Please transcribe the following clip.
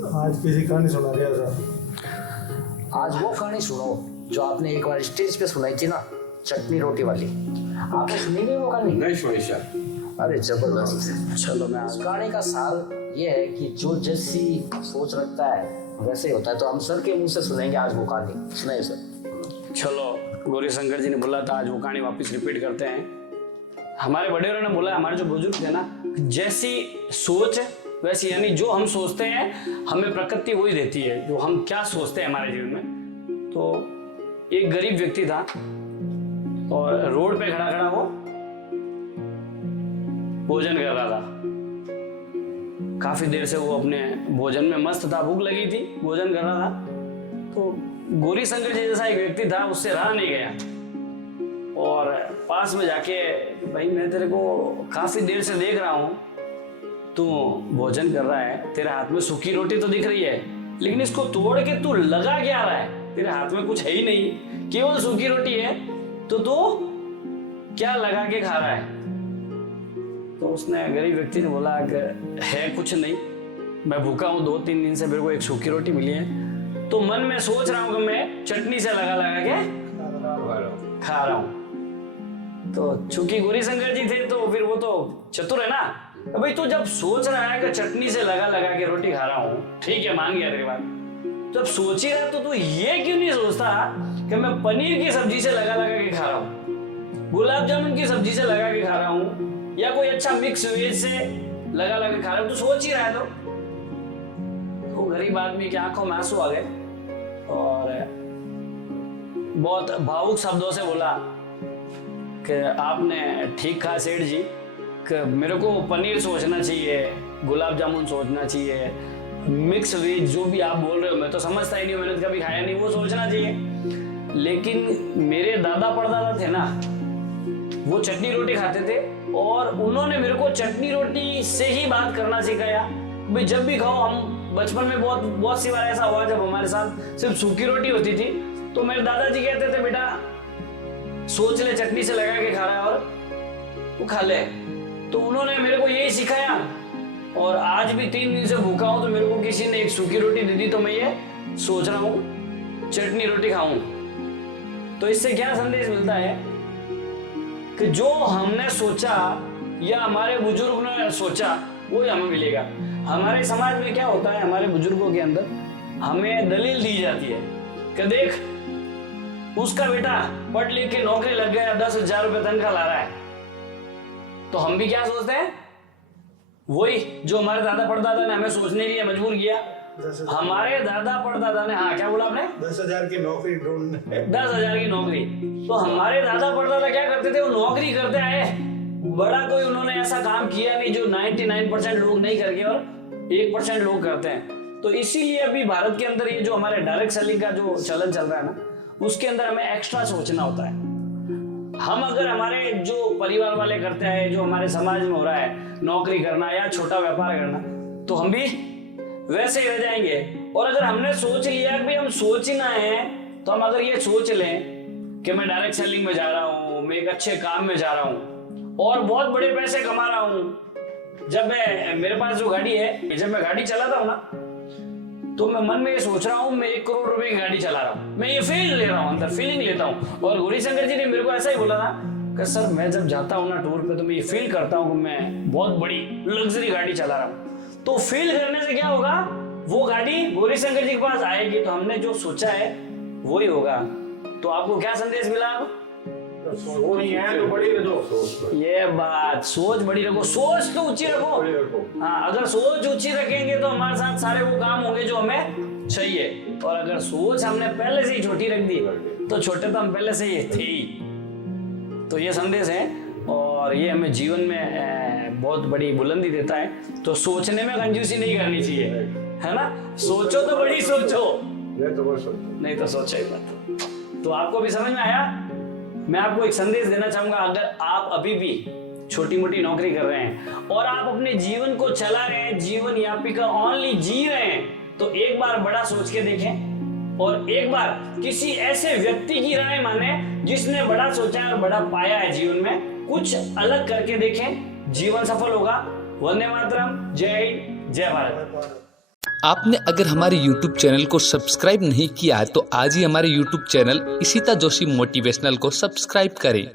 आज किसी कहानी सुना दिया सर। आज वो कहानी सुनो जो आपने एक बार स्टेज पे सुनाई थी ना, चटनी रोटी वाली। आपने सुनी नहीं वो कहानी? नहीं सुनी सर। अरे जबरदस्त। चलो मैं आज कहानी का सार ये है कि जो जैसी सोच रखता है वैसे ही होता है। तो हम सर के मुंह से सुनेंगे आज वो कहानी। सुनाइए सर। चलो, गौरी शंकर जी ने बोला था आज वो कहानी वापस रिपीट करते हैं। हमारे बड़े ने बोला, हमारे जो बुजुर्ग थे ना, जैसी सोच वैसी, यानी जो हम सोचते हैं हमें प्रकृति वही देती है, जो हम क्या सोचते हैं हमारे जीवन में। तो एक गरीब व्यक्ति था और रोड पे खड़ा खड़ा वो भोजन कर रहा था। काफी देर से वो अपने भोजन में मस्त था, भूख लगी थी, भोजन कर रहा था। तो गौरी शंकर जी जैसा एक व्यक्ति था, उससे रहा नहीं गया और पास में जाके, भाई मैं तेरे को काफी देर से देख रहा हूं, तू भोजन कर रहा है, तेरे हाथ में सूखी रोटी तो दिख रही है, लेकिन इसको तोड़ के तू लगा क्या रहा है? तेरे हाथ में कुछ है ही नहीं, केवल सूखी रोटी है, तो तू क्या लगा के खा रहा है? तो उसने, गरीब व्यक्ति ने बोला कि है कुछ नहीं, मैं भूखा हूं, 2-3 दिन से मेरे को एक सूखी रोटी मिली है, तो मन में सोच रहा हूं कि मैं चटनी से लगा लगा के खा रहा हूं। तो चूंकि गौरी शंकर जी थे तो फिर वो तो चतुर है ना, तो भाई तू जब सोच रहा है कि चटनी से लगा लगा के रोटी खा रहा हूं, ठीक है मान गया तेरी बात, जब सोच ही रहा तो तू ये क्यों नहीं सोचता कि मैं पनीर की सब्जी से लगा लगा के खा रहा हूं, गुलाब जामुन की सब्जी से लगा के खा रहा हूं, या कोई अच्छा मिक्स वेज से लगा लगा के खा रहा हूं? तू सोच ही रहा है। तो गरीब आदमी की आंखों में आंसू आ गए और बहुत भावुक शब्दों से बोला कि आपने ठीक कहा सेठ जी, कि मेरे को पनीर सोचना चाहिए, गुलाब जामुन सोचना चाहिए, मिक्स वेज जो भी आप बोल रहे हो मैं तो समझता ही नहीं, मैंने तो कभी खाया नहीं, वो सोचना चाहिए। लेकिन मेरे दादा परदादा थे ना, वो चटनी रोटी खाते थे और उन्होंने मेरे को चटनी रोटी से ही बात करना सिखाया। भाई जब भी खाओ, हम बचपन में बहुत सी बार ऐसा हुआ जब हमारे साथ सिर्फ सूखी रोटी होती थी, तो मेरे दादाजी कहते थे बेटा सोच ले, चटनी से लगा के खा रहा है और तू खा ले। तो उन्होंने मेरे को यही सिखाया और आज भी 3 दिन से भूखा हूं तो मेरे को किसी ने एक सूखी रोटी दे दी तो मैं ये सोच रहा हूं चटनी रोटी खाऊं। तो इससे क्या संदेश मिलता है कि जो हमने सोचा या हमारे बुजुर्ग ने सोचा वो ही हमें मिलेगा। हमारे समाज में क्या होता है, हमारे बुजुर्गों के अंदर हमें दलील दी जाती है कि देख उसका बेटा पढ़ लिख के नौकरी लग गया, 10,000 रुपये तनख्वाह ला रहा है। तो हम भी क्या सोचते हैं, वही जो हमारे दादा परदादा ने हमें सोचने के लिए मजबूर किया। हमारे दादा परदादा ने, हाँ क्या बोला आपने? 10,000 की नौकरी ढूंढने। 10,000 की नौकरी। तो हमारे दादा परदादा क्या करते थे, वो नौकरी करते आए, बड़ा कोई उन्होंने ऐसा काम किया नहीं जो 99% लोग नहीं करके और 1% लोग करते हैं। तो इसीलिए अभी भारत के अंदर ये जो हमारे डायरेक्ट सेलिंग का जो चलन चल रहा है ना, उसके अंदर हमें एक्स्ट्रा सोचना होता है। हम अगर हमारे जो परिवार वाले करते हैं, जो हमारे समाज में हो रहा है, नौकरी करना या छोटा व्यापार करना, तो हम भी वैसे ही रह जाएंगे। और अगर हमने सोच लिया कि हम सोचना है, तो हम अगर ये सोच लें कि मैं डायरेक्ट सेलिंग में जा रहा हूँ, मैं एक अच्छे काम में जा रहा हूँ और बहुत बड़े पैसे कमा रहा हूँ। जब मैं, मेरे पास जो गाड़ी है, जब मैं गाड़ी चलाता हूँ ना, तो मैं मन में ये सोच रहा हूँ मैं 1 करोड़ रुपए की गाड़ी चला रहा हूँ, मैं ये फील ले रहा हूँ, अंदर फीलिंग लेता हूँ। और गौरी शंकर जी ने मेरे को ऐसा ही बोला था कि सर मैं जब जाता हूँ ना टूर पे, तो मैं ये फील करता हूँ कि मैं बहुत बड़ी लग्जरी गाड़ी चला रहा हूँ। तो फील करने से क्या होगा, वो गाड़ी गौरी शंकर जी के पास आएगी, तो हमने जो सोचा है वही होगा। तो आपको क्या संदेश मिला? ये बात, सोच बड़ी रखो, सोच तो ऊंची रखो। हाँ, अगर सोच ऊंची रखेंगे तो हमारे साथ सारे वो काम होंगे जो हमें चाहिए। और अगर सोच हमने पहले से ही छोटी रख दी तो छोटे तो हम पहले से ही थे ही। तो ये संदेश है और ये हमें जीवन में बहुत बड़ी बुलंदी देता है। तो सोचने में कंजूसी नहीं करनी चाहिए, है ना? सोचो तो बड़ी सोचो, नहीं तो सोचो ही मत। तो आपको भी समझ में आया? मैं आपको एक संदेश देना चाहूंगा, अगर आप अभी भी छोटी मोटी नौकरी कर रहे हैं और आप अपने जीवन को चला रहे हैं, जीवन यापिका ओनली जी रहे हैं, तो एक बार बड़ा सोच के देखें और एक बार किसी ऐसे व्यक्ति की राय माने जिसने बड़ा सोचा है और बड़ा पाया है जीवन में, कुछ अलग करके देखें, जीवन सफल होगा। वंदे मातरम, जय हिंद, जय भारत। आपने अगर हमारे YouTube चैनल को सब्सक्राइब नहीं किया है तो आज ही हमारे YouTube channel Ishita Joshi motivational को सब्सक्राइब करें।